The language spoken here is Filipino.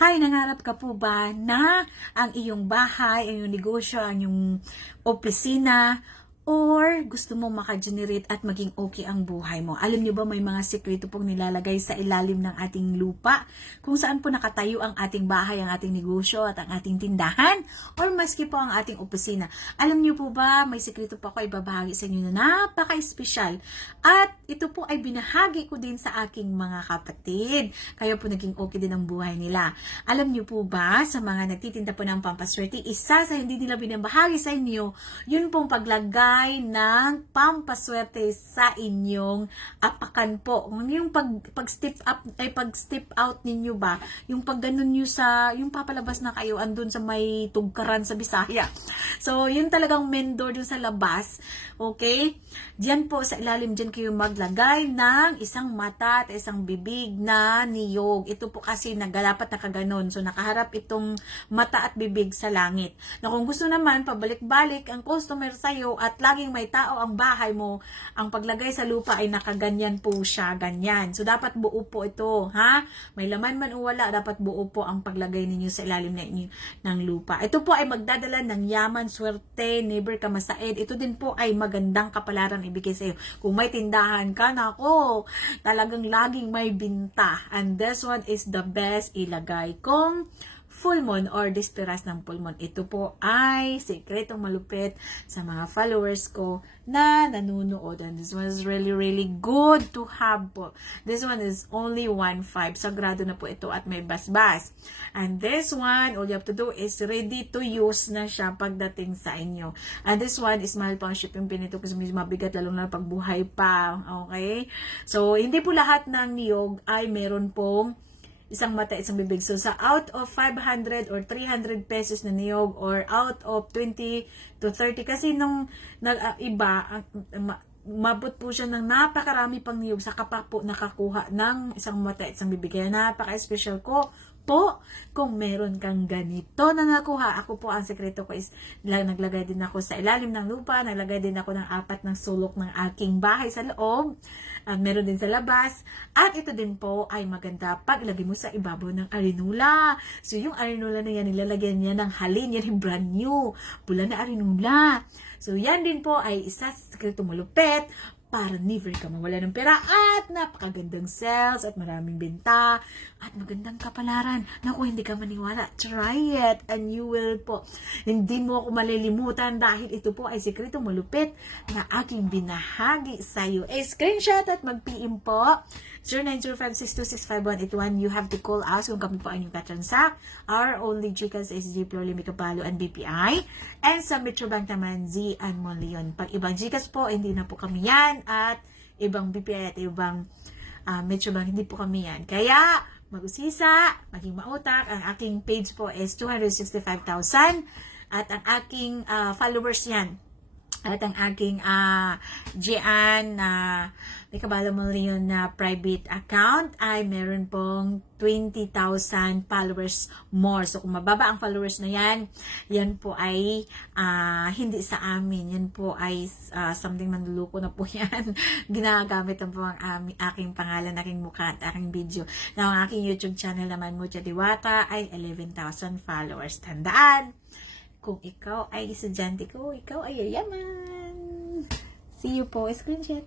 Hi, nangarap ka po ba na ang iyong bahay, ang iyong negosyo, ang iyong opisina, or gusto mo makagenerate at maging okay ang buhay mo. Alam niyo ba may mga sekreto pong nilalagay sa ilalim ng ating lupa kung saan po nakatayo ang ating bahay, ang ating negosyo at ang ating tindahan or maski po ang ating opisina. Alam niyo po ba may sekreto po ako ibabahagi sa inyo na napaka-espesyal at ito po ay binahagi ko din sa aking mga kapatid. Kaya po naging okay din ang buhay nila. Alam niyo po ba sa mga nagtitinda po ng pampaswerte, isa sa hindi nila binabahagi sa inyo, yun pong paglagay ng pampaswerte sa inyong apakan po. Yung pag, pag step up, ay pag step out ninyo ba, yung pag ganun nyo sa, yung papalabas na kayo andun sa may tugkaran sa Bisaya. So, yun talagang main door dun sa labas. Okay? Diyan po sa ilalim, diyan kayo maglagay ng isang mata at isang bibig na niyog. Ito po kasi nagalapat na kaganon. So, nakaharap itong mata at bibig sa langit. Na kung gusto naman, pabalik-balik ang customer sa'yo at laging may tao ang bahay mo, ang paglagay sa lupa ay nakaganyan po siya, ganyan. So, dapat buo po ito, ha? May laman man o wala, dapat buo po ang paglagay ninyo sa ilalim na inyo ng lupa. Ito po ay magdadala ng yaman, swerte, never ka masaid. Ito din po ay magandang kapalaran ibigay sa iyo. Kung may tindahan ka, nako, talagang laging may binta. And this one is the best ilagay kung full or disperas ng full moon. Ito po ay sekretong malupit sa mga followers ko na nanunood. And this one is really, really good to have po. This one is only 1.5. Sagrado na po ito at may basbas. And this one, all you have to do is ready to use na siya pagdating sa inyo. And this one is mahal pa ang shipping pin ito kasi mabigat lalo na pagbuhay pa. Okay? So, hindi po lahat ng niyog ay meron pong isang mata, isang bibig. So, sa out of 500 or 300 pesos na niyog or out of 20 to 30, kasi nung nag, ah, mabot po siya ng napakarami pang niyog sa pa po nakakuha ng isang mata, isang bibig. Kaya napaka-special ko po kung meron kang ganito na nakuha. Ako po, ang sekreto ko is lag- naglagay din ako sa ilalim ng lupa, naglagay din ako ng apat ng sulok ng aking bahay sa loob. At meron din sa labas. At ito din po ay maganda pag ilagay mo sa ibabaw ng arinula. So, yung arinula na yan, nilalagyan niya ng halin. Yan yung brand new. Pula na arinula. So, yan din po ay isa sa sekreto malupit para never ka mawala ng pera at napakagandang sales at maraming benta at magandang kapalaran. Naku, hindi ka maniwala. Try it and you will po. Hindi mo ako malilimutan dahil ito po ay sekreto malupit na aking binahagi sa iyo. Eh, screenshot at mag-PM po. 0905626581. You have to call us kung kami po ang inyong katransak. Our only GCAS is G Flor Limica Palo and BPI. And sa Metrobank naman, Z and Monleon. Pag ibang GCAS po, hindi na po kami yan. At ibang BPI at ibang uh, Metrobank, hindi po kami yan. Kaya, mag-usisa, maging mautak. Ang aking page po is 265,000. At ang aking ah, followers yan, at ang aking uh, Gian na uh, kabalo mo yun na private account ay meron pong 20,000 followers more. So kung mababa ang followers na yan, yan po ay uh, hindi sa amin. Yan po ay uh, something manluluko na po yan. Ginagamit ang po ang aming, aking pangalan, aking mukha at aking video. Na ang aking YouTube channel naman, Mucha Diwata, ay 11,000 followers. Tandaan! Kung ikaw ay estudyante ko, ikaw ay yayaman. See you po, screenshot.